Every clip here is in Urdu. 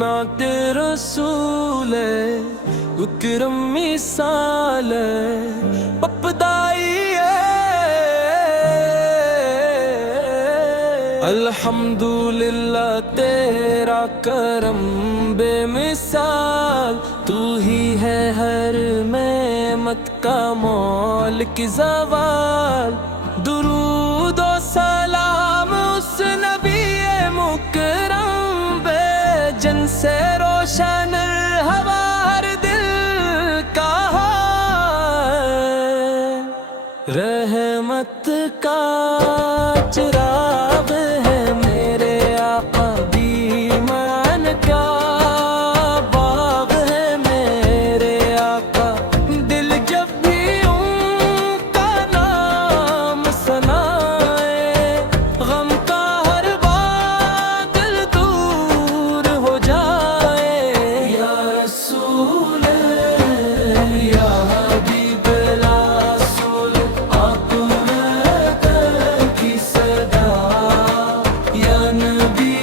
نعت رسول اکرم مثال پپدائی الحمدللہ تیرا کرم بے مثال، تو ہی ہے ہر نعمت کا مالک زوال۔ درود و سلام اس نبی مکرم بے جن سے روشن ہوا ہر دل کا ہے، رحمت کا چراغ ہے میرے آقا ایمان کا باغ ہے میرے آقا، دل جب بھی ان کا نام سنائے غم کا ہر بادل دور ہو جائے۔ یا رسول یا حبیب رسول آپ کی صدا، یا نبی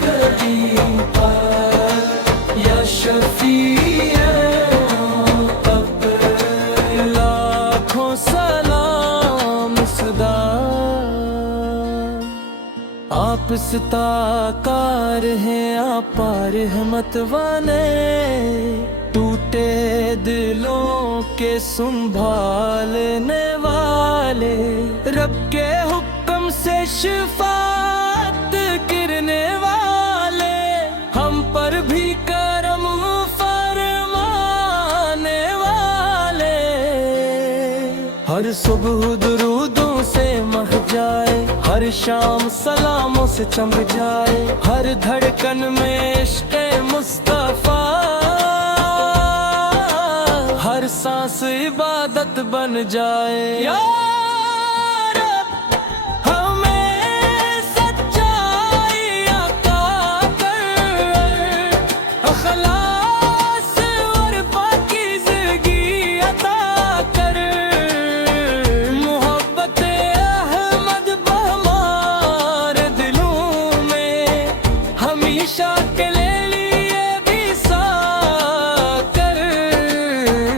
کریم پر یا شفیع اب لاکھوں سلام صدا۔ آپ ستاکار ہیں آپ رحمت والے، ٹوٹے دلوں کے سنبھالنے والے، رب کے حکم سے شفاعت کرنے والے، ہم پر بھی کرم فرمانے والے، ہر صبح درودوں سے مہ جائے، ہر شام سلاموں سے چمک جائے، ہر دھڑکن میں عشق مصطفیٰ، ہر سانس عبادت بن جائے۔ یا رب ہمیں سچائی عطا کر، اخلاص اور پاکیزگی عطا کر، محبت احمد ہمارے دلوں میں ہمیشہ کے لیے بھی سا کر۔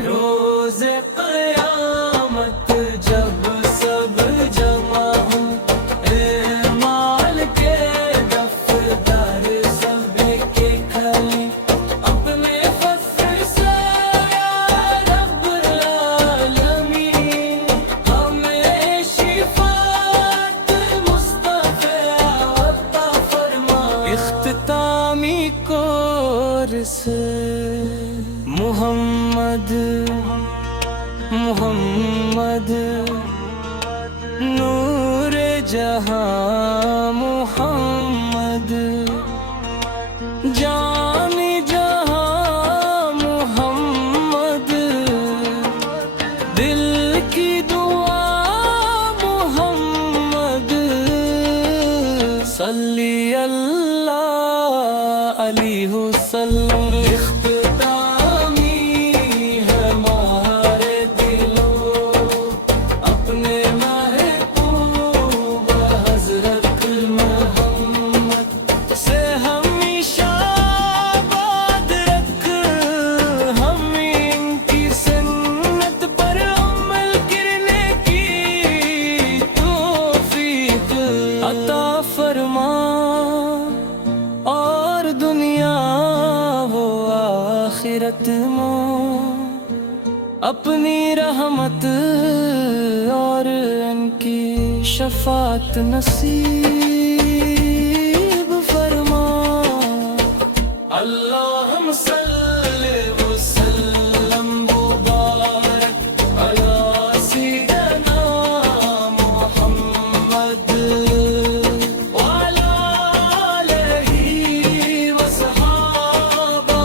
روز قیامت جب سب جمع ہوں، اعمال کے دفتر سب کے کھلی، اپنے فضل سے یا رب العالمین ہمیں شفاعت مصطفیٰ عطا فرما۔ اختتامی کورس محمد محمد نور جہاں محمد، جان جہاں محمد، دل کی دعا محمد، صلی اللہ علیہ وسلم۔ اختتامی ہے ہمارے دلوں اپنے محبوب حضرت محمد سے ہمیشہ بات رکھ، ہم ان کی سنت پر عمل کرنے کی توفیق عطا فرما، اور دنیا و آخرت میں اپنی رحمت اور ان کی شفاعت نصیب فرما۔ اللہم صلی وسلم مبارک علی سیدنا محمد وعلی آلہ وصحابہ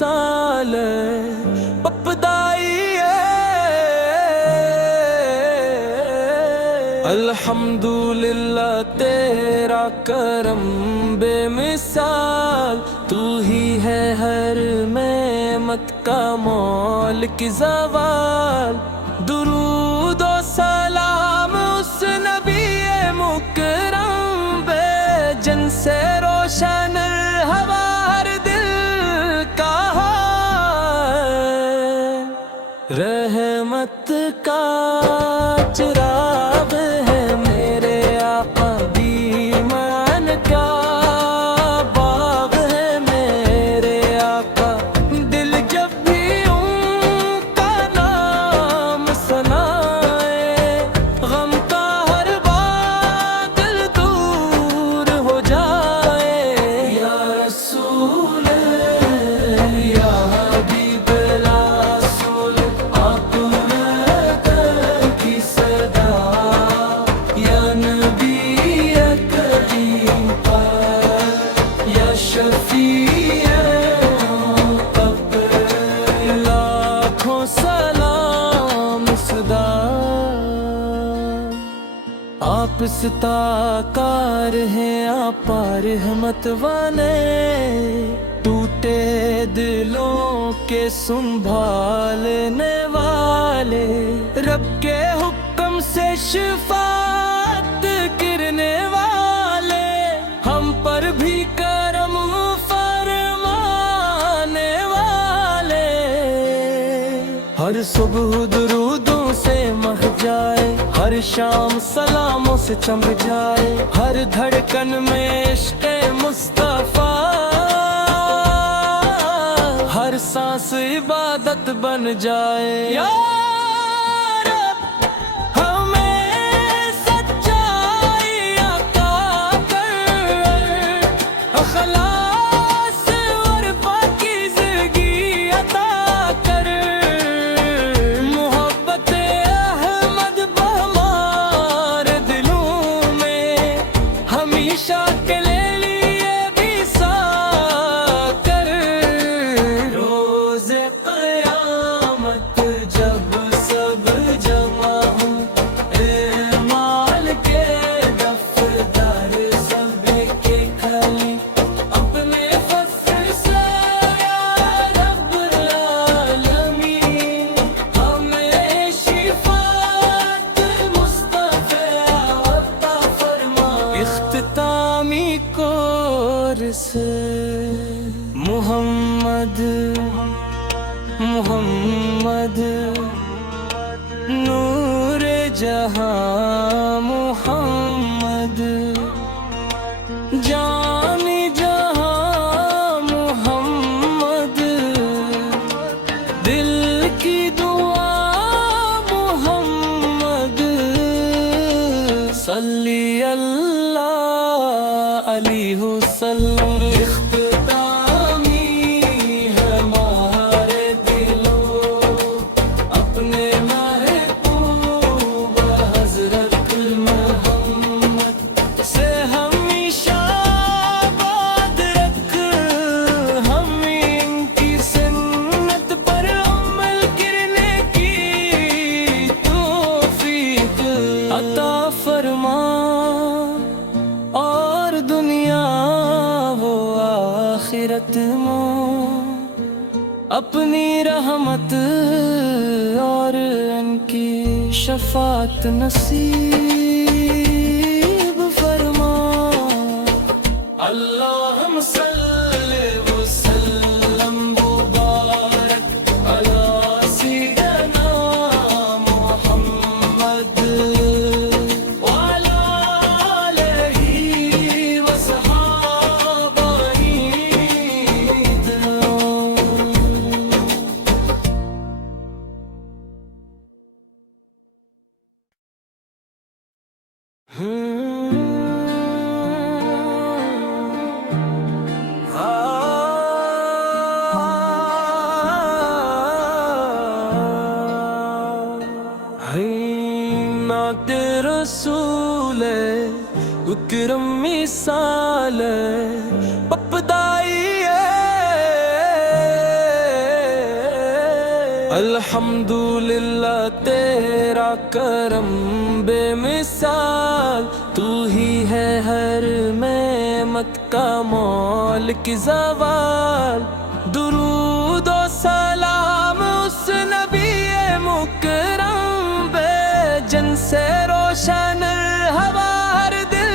مثال پپدائی الحمدللہ تیرا کرم بے مثال تو ہی ہے ہر نعمت کا مالک زوال درود و سلام اس نبی مکرم بے جن سے روشن ہوا ہر دل کا ہے رحمت کا چراغ ہے میرے آقا بیمان کا باغ ہے میرے آقا دل جب بھی ان کا نام سنائے غم کا ہر بادل دور ہو جائے یا رسول یا حبیب رسول آپ کی صدا یا نبی کریم پر یا شفیع قبر لاکھوں سلام صدا آپ ستاکار ہیں آپ رحمت والے ٹوٹے دلوں کے سنبھالنے والے رب کے حکم سے شفاعت کرنے والے ہم پر بھی کرم فرمانے والے ہر صبح درودوں سے مہ جائے ہر شام سلاموں سے چمک جائے ہر دھڑکن میں عشق مصطفیٰ ہر سانس عبادت بن جائے یا رب ہمیں سچائی عطا کر اخلاص اور پاکیزگی عطا کر محبت احمد بہمارے دلوں میں ہمیشہ کے لیے بھی سا کر روز قیامت جب سب جمع ہوں اعمال کے دفتر سب کے کھلی اپنے فضل سے یا رب العالمین ہمیں شفاعت مصطفیٰ عطا فرما اختتامی کورس محمد محمد نور جہاں محمد جانی جہاں محمد دل کی دعا محمد صلی اللہ علیہ وسلم اختتامی ہے ہمارے دلوں اپنے محبوب حضرت محمد سے ہمیشہ بات رکھ ہم ان کی سنت پر عمل کرنے کی توفیق عطا فرما اور دنیا و آخرت میں اپنی رحمت اور ان کی شفاعت نصیب فرما اللہم صلی وسلم مبارک علی سیدنا محمد وعلی آلہ وصحابہ نعت رسول اکرم مثال پپدائی الحمدللہ تیرا کرم بے مثال، تو ہی ہے ہر نعمت کا مالک زوال۔ درود و سلام اس نبی مکرم بے جن سے روشن ہوا ہر دل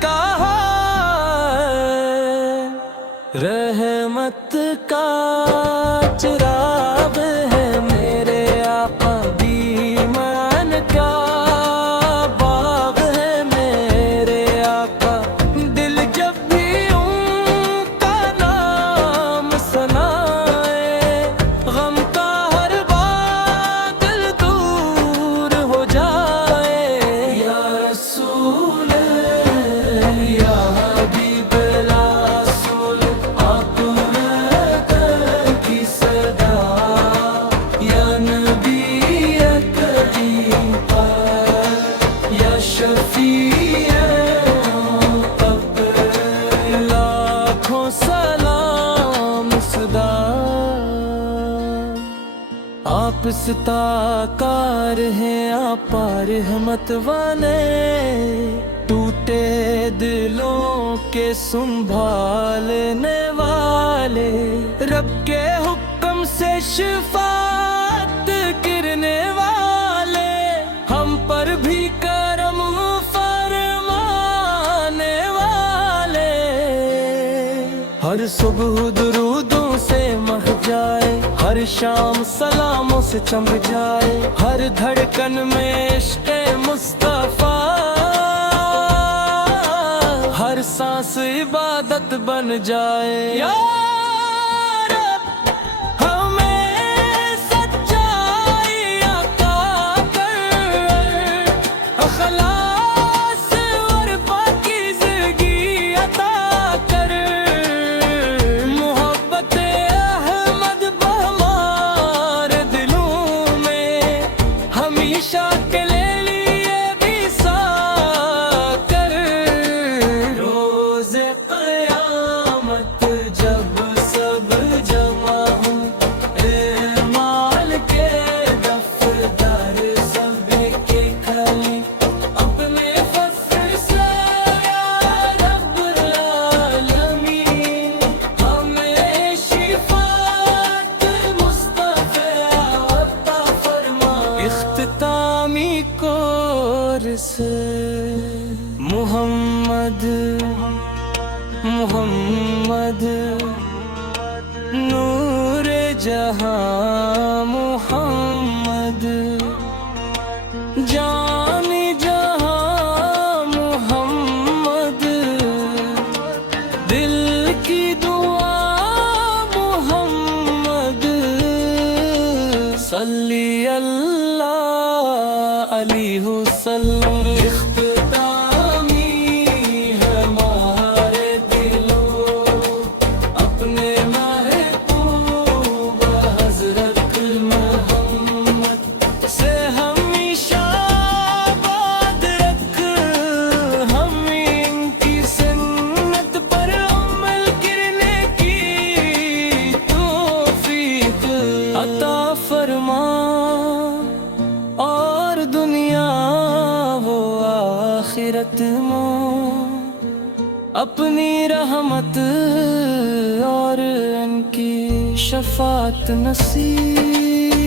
کا ہے، رحمت کا چراغ ہے میرے آقا ایمان کا باغ ہے میرے آقا، دل جب بھی ان کا نام سنائے، غم کا ہر بادل دور ہو جائے۔ یا رسول یا حبیب رسول، آپ کی صدا، یا نبی کریم پر، یا شفیع قبر، لاکھوں سلام صدا۔ آپ ستاکار ہیں، آپ رحمت والے، ٹوٹے دلوں کے سنبھالنے والے، رب کے حکم سے شفاعت کرنے والے، ہم پر بھی کرم فرمانے والے، ہر صبح درودوں سے مہک جائے، ہر شام سلاموں سے چمک جائے، ہر دھڑکن میں عشق مصطفیٰ، ہر سانس عبادت بن جائے۔ یا رب ہمیں سچائی عطا کر، اخلاص اور پاکیزگی عطا کر، محبت احمد ہمارے دلوں میں ہمیشہ کے لیے بھی سا کر۔ روز قیامت جب سب جمع ہوں، اعمال کے دفتر سب کے کھلی، اپنے فضل سے یا رب العالمین ہمیں شفاعت مصطفیٰ عطا فرما۔ اختتامی کورس محمد محمد نور جہاں محمد، جان جہاں محمد، دل کی دعا محمد، صلی اللہ علیہ وسلم۔ اختتامی ہمارے دلوں اپنے محبوب حضرت محمد سے ہمیشہ آباد رکھ، ہم ان کی سنت پر عمل کرنے کی توفیق عطا فرما، اور دنیا و آخرت میں اپنی رحمت اور ان کی شفاعت نصیب